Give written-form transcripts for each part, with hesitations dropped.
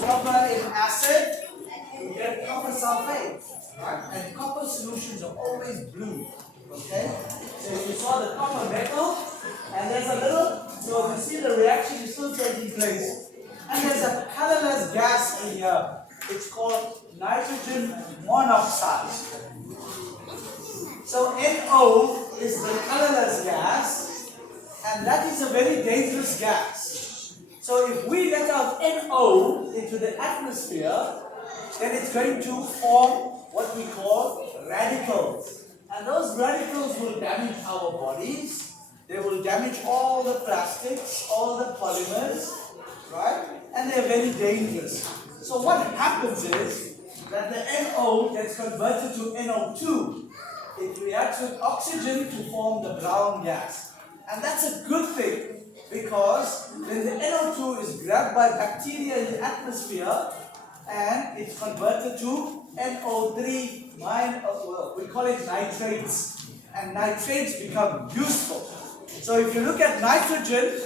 Copper in acid, you get copper sulfate, right? And copper solutions are always blue, okay? So if you saw the copper metal, and there's a little, so you see the reaction is still taking place. And there's a colorless gas in here. It's called nitrogen monoxide. So NO is the colorless gas, and that is a very dangerous gas. So if we let out NO into the atmosphere, then it's going to form what we call radicals. And those radicals will damage our bodies. They will damage all the plastics, all the polymers, right? And they're very dangerous. So what happens is that the NO gets converted to NO2. It reacts with oxygen to form the brown gas. And that's a good thing, because then the NO2 is grabbed by bacteria in the atmosphere and it's converted to NO3, we call it nitrates, and nitrates become useful. So if you look at nitrogen,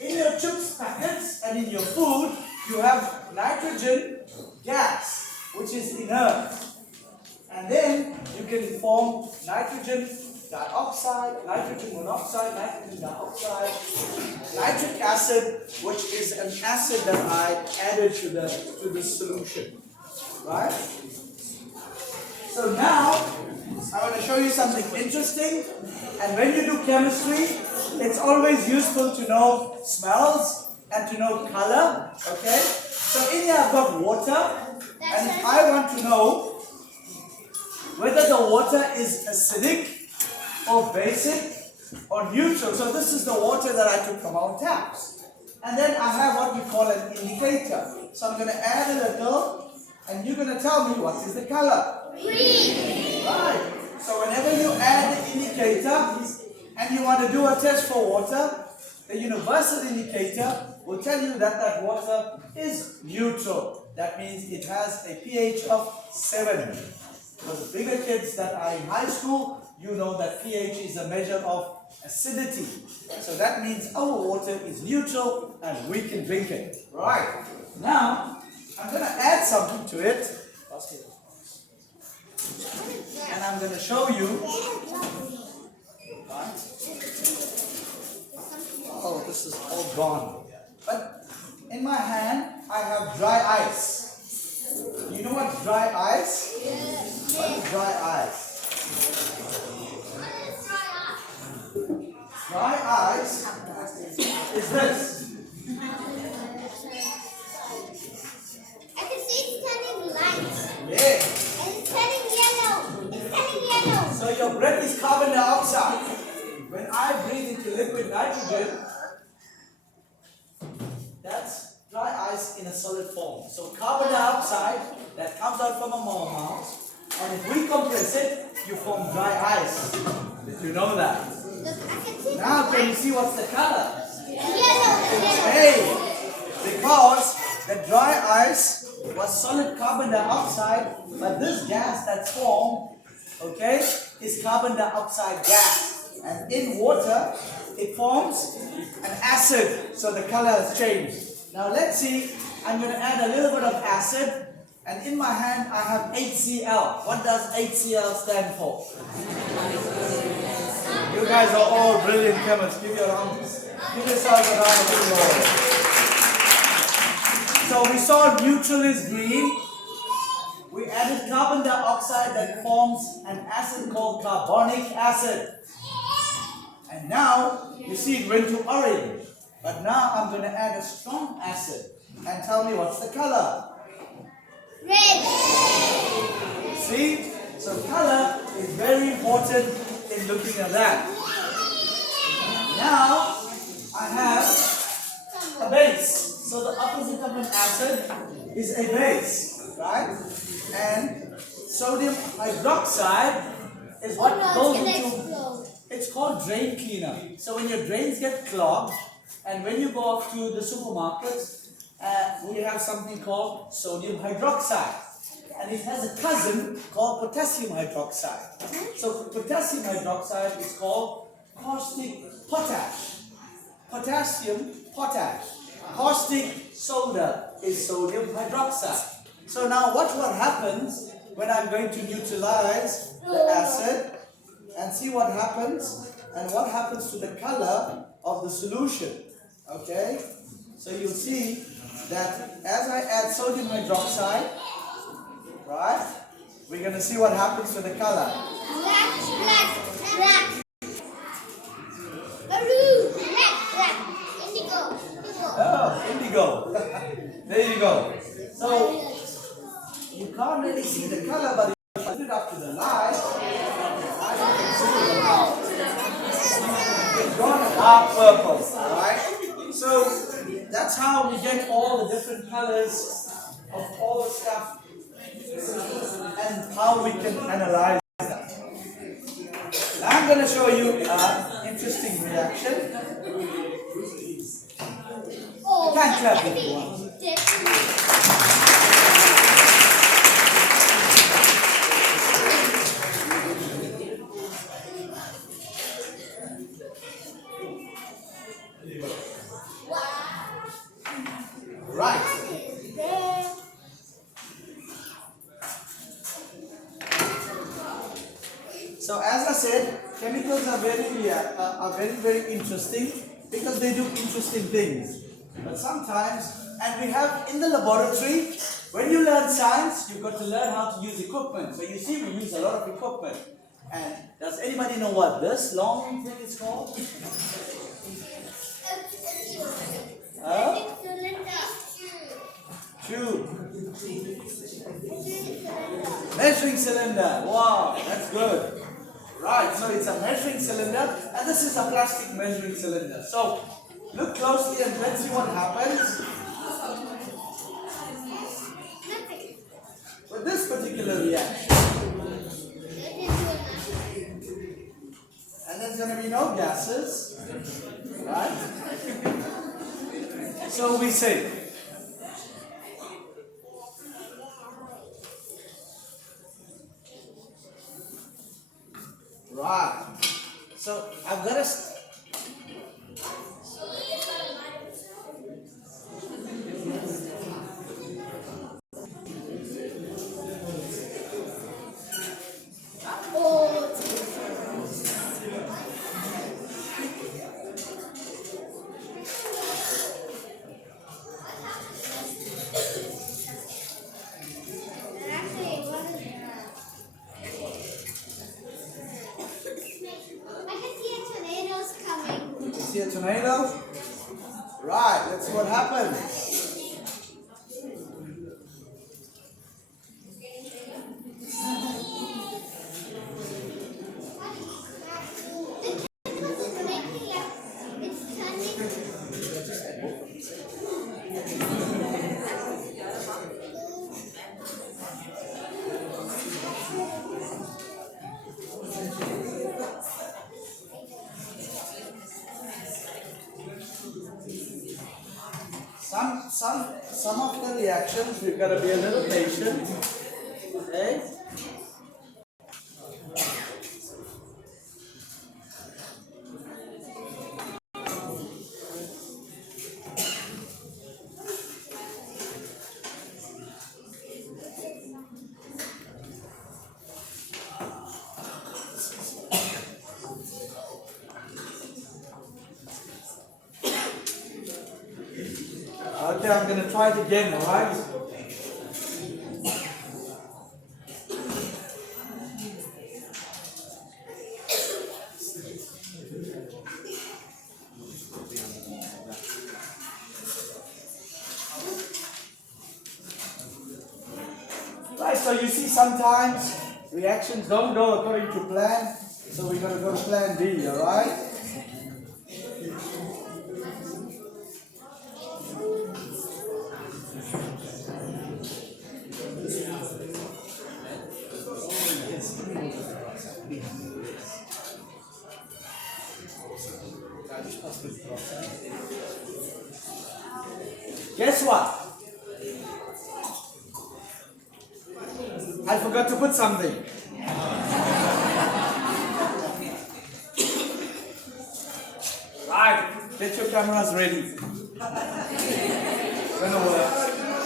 in your chips packets and in your food, you have nitrogen gas, which is inert. And then you can form nitrogen dioxide, nitrogen monoxide, nitrogen dioxide, nitric acid, which is an acid that I added to the solution. Right? So now I want to show you something interesting. And when you do chemistry, it's always useful to know smells and to know color. Okay? So in here I've got water, and if I want to know whether the water is acidic or basic or neutral. So this is the water that I took from our taps. And then I have what we call an indicator. So I'm going to add a little, and you're going to tell me what is the color. Green. Right. So whenever you add the indicator and you want to do a test for water, the universal indicator will tell you that that water is neutral. That means it has a pH of 7. For the bigger kids that are in high school, you know that pH is a measure of acidity. So that means our water is neutral and we can drink it. Right. Now, I'm going to add something to it. And I'm going to show you. Right. Oh, this is all gone. But in my hand, I have dry ice. You know what dry ice? What is dry ice? Dry ice is this. I can see it's turning light. Yeah. And it's turning yellow. It's turning yellow. So your breath is carbon dioxide. When I breathe into liquid nitrogen, that's dry ice in a solid form. So carbon dioxide that comes out from a mouth, and if we compress it, you form dry ice. Did you know that? Look, I can see Now can you see what's the color? yellow. Hey, because the dry ice was solid carbon dioxide, but this gas that's formed, okay, is carbon dioxide gas. And in water, it forms an acid, so the color has changed. Now let's see, I'm going to add a little bit of acid, and in my hand I have HCl. What does HCl stand for? You guys are all brilliant chemists. Give yourselves a round of applause. So we saw neutral is green. We added carbon dioxide that forms an acid called carbonic acid. And now you see it went to orange. But now I'm going to add a strong acid. And tell me what's the color? Red. See? So color is very important in looking at that. Now I have a base. So the opposite of an acid is a base, right? And sodium hydroxide is what goes into, it's called drain cleaner. So when your drains get clogged, and when you go off to the supermarkets, we have something called sodium hydroxide. And it has a cousin called potassium hydroxide. So potassium hydroxide is called caustic potash. Potassium, potash. Caustic soda. is sodium hydroxide. So now watch what happens when I'm going to neutralize the acid and see what happens and what happens to the color of the solution. Okay? So you'll see that as I add sodium hydroxide, right, we're going to see what happens to the color. Black. Maroon. Black. Indigo. Oh, indigo. There you go. So you can't really see the color, but if you put it up to the light, it's gone dark purple. Right? So that's how we get all the different colors of all the stuff and how we can analyze that. Now I'm going to show you an interesting reaction. You can't clap if you want. Right. So as I said, chemicals are very interesting because they do interesting things. But sometimes, and we have in the laboratory, when you learn science, you've got to learn how to use equipment. So you see, we use a lot of equipment. And does anybody know what this long thing is called? Tube. Measuring cylinder. Wow, that's good. Right, so it's a measuring cylinder, and this is a plastic measuring cylinder. So look closely and let's see what happens with this particular reaction. And there's going to be no gases, right? So we say, right. So I've got to. See a tornado? Right, let's see what happens. Some of the reactions we've got to be a little patient. Okay? Okay, I'm going to try it again, alright? Right, so you see sometimes reactions don't go according to plan, so we're going to go to plan B, alright? Guess what? I forgot to put something. Right, get your cameras ready. Gonna work.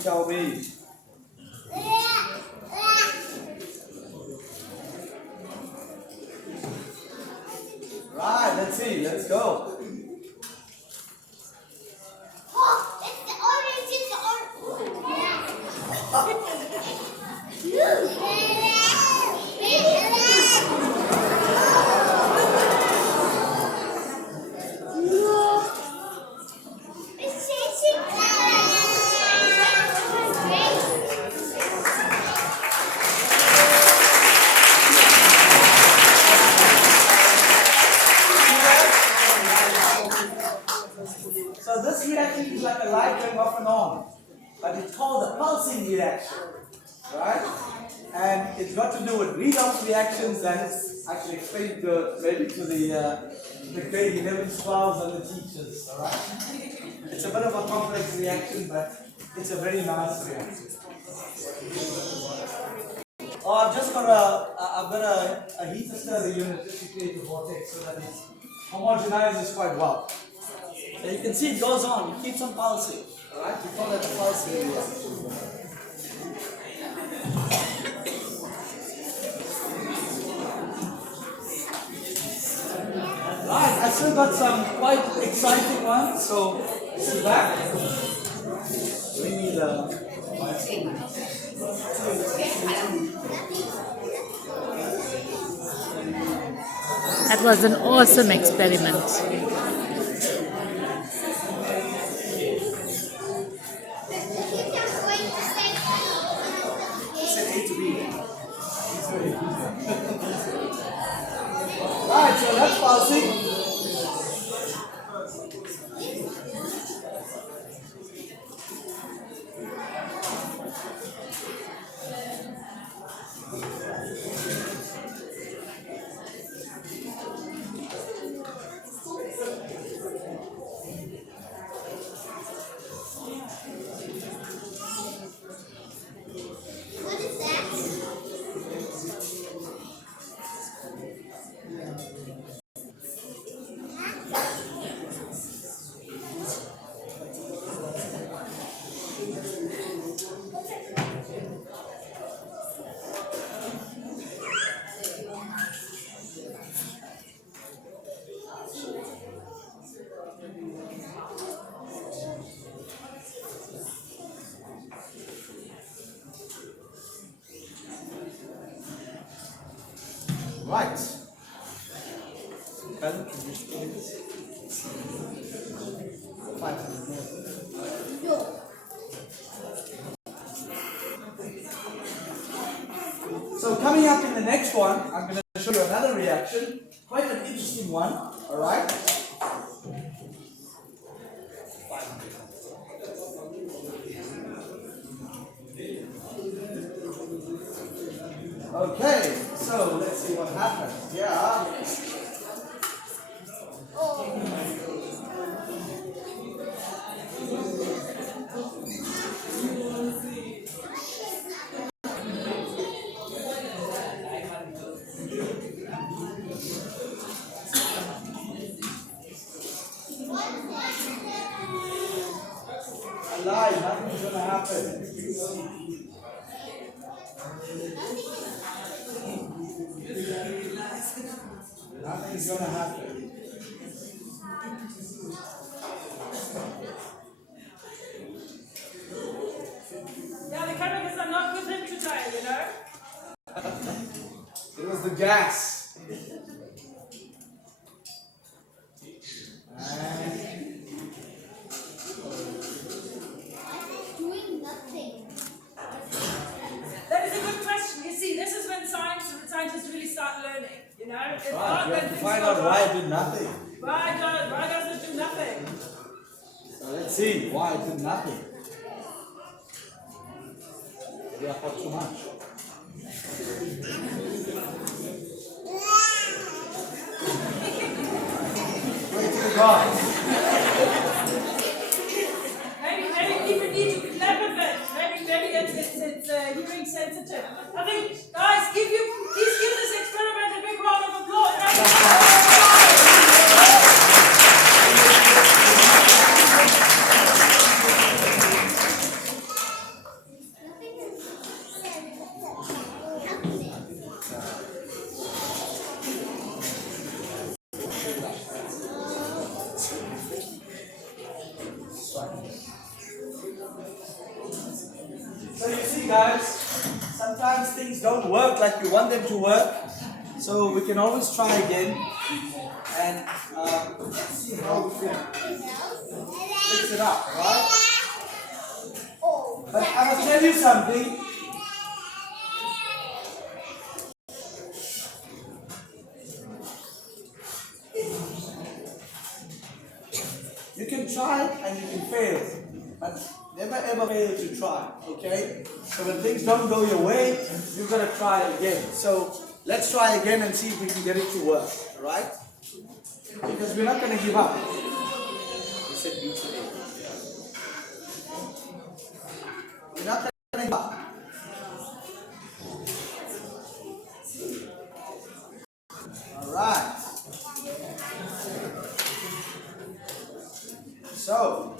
tell me. Right, let's see. Let's go. Oh, it's the orange. It's the It's changing So this reaction is like a light going off and on, but it's called a pulsing reaction, right? And it's got to do with redox reactions that I can explain to maybe to the grade 11s, 12s, and the teachers, all right? It's a bit of a complex reaction, but it's a very nice reaction. Oh, I've just got a heater stirrer unit just to create the vortex so that it homogenizes quite well. So you can see it goes on, it keeps on pulsing. Alright, we call that a pulsing reaction. Right, I still got some quite exciting ones, so sit back. Bring me the That was an awesome experiment. A to B. Alright, so that's pulsing. What is that? Right. So coming up in the next one, I'm going to show you another reaction, quite an interesting one, alright? Okay, so let's see what happens. Yeah. A lie, nothing's going to happen. Nothing's going to happen. Yeah, the chemicals are not with him today, you know? It was the gas. Doing nothing. That is a good question. You see, this is when scientists really start learning, you know? It's Right, not you when have to things find go out why wrong. it did nothing. Why does it do nothing? So let's see why it did nothing. Maybe I thought too much. Wait to the guys. Maybe people need to clap a bit. Maybe it's hearing sensitive. I think, guys, please give this experiment a big round of applause. guys, sometimes things don't work like you want them to work. So we can always try again. And let's see how we can fix it up, right? But I must tell you something. You can try and you can fail, but never ever fail to try, okay? So when things don't go your way, you've got to try again. So let's try again and see if we can get it to work, alright? Because we're not going to give up. We said you today. We're not going to give up. Alright. So,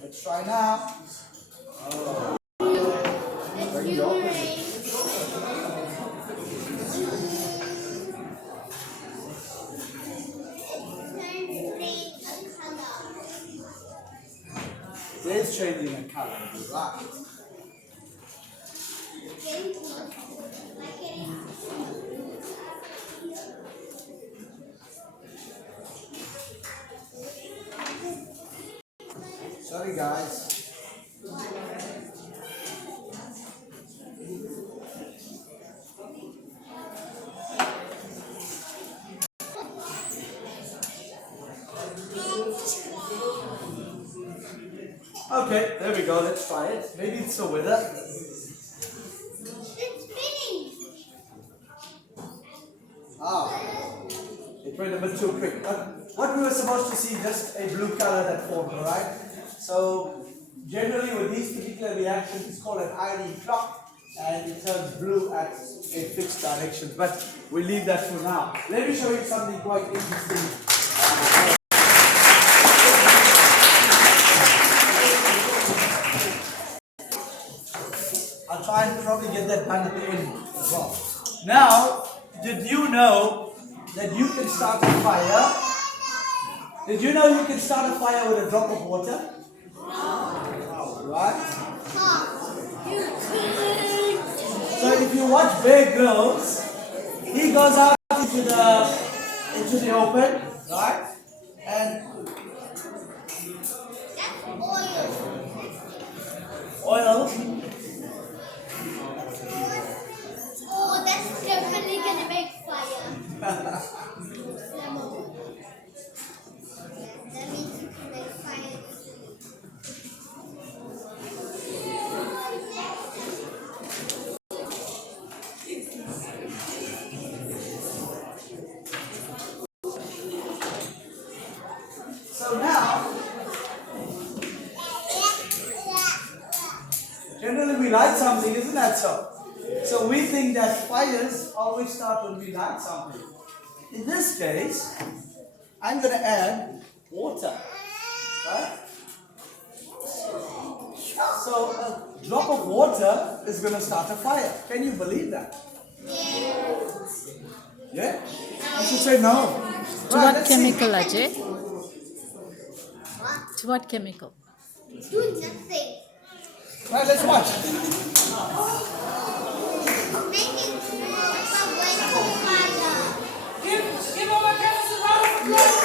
let's try now. It's changing a color, right? Sorry guys. Okay, there we go, let's try it. Maybe it's the weather. It went a bit too quick. But what we were supposed to see, just a blue color that formed, alright? So, generally with these particular reactions, it's called an ironing clock, and it turns blue at a fixed direction. But we leave that for now. Let me show you something quite interesting. I'll try and probably get that done at the end as well. Now, did you know that you can start a fire? Did you know you can start a fire with a drop of water? Right? So if you watch Bear Grylls, he goes out into the open, right? And oil. Oh, that's definitely gonna make fire. That means you can make fire. So now, generally we light something, isn't that so? So we think that fires always start when we light something. In this case, I'm going to add water. Right? So a drop of water is going to start a fire. Can you believe that? Yeah? I should say no. To what chemical, Ajay? To what chemical? Do nothing. Right, let's watch. Making fire. Give all my parents a round of applause.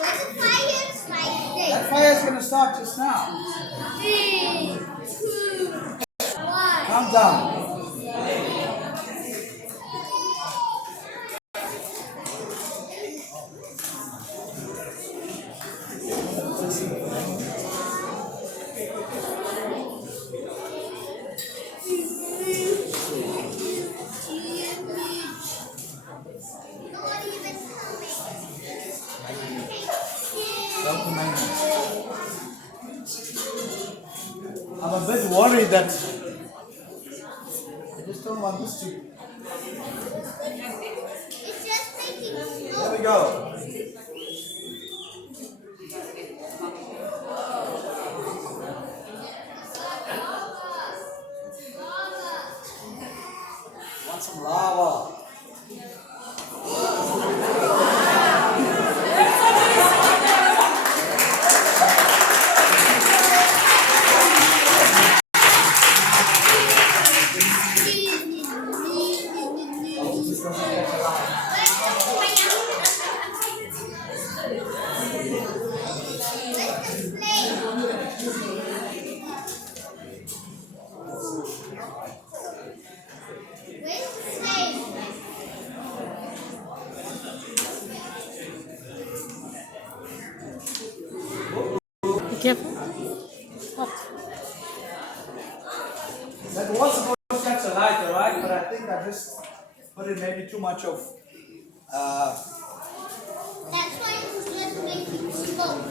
When the fire is lighting. That fire is going to start just now. 3, 2, 1. Calm down. that. I just don't want this to. It's just making smoke. There we go. Want some lava? Be careful. Oh, That was supposed to catch a light, alright? But I think I just put in maybe too much of. That's why it's just making smoke.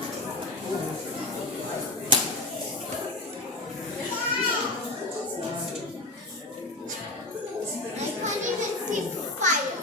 I can't even see fire.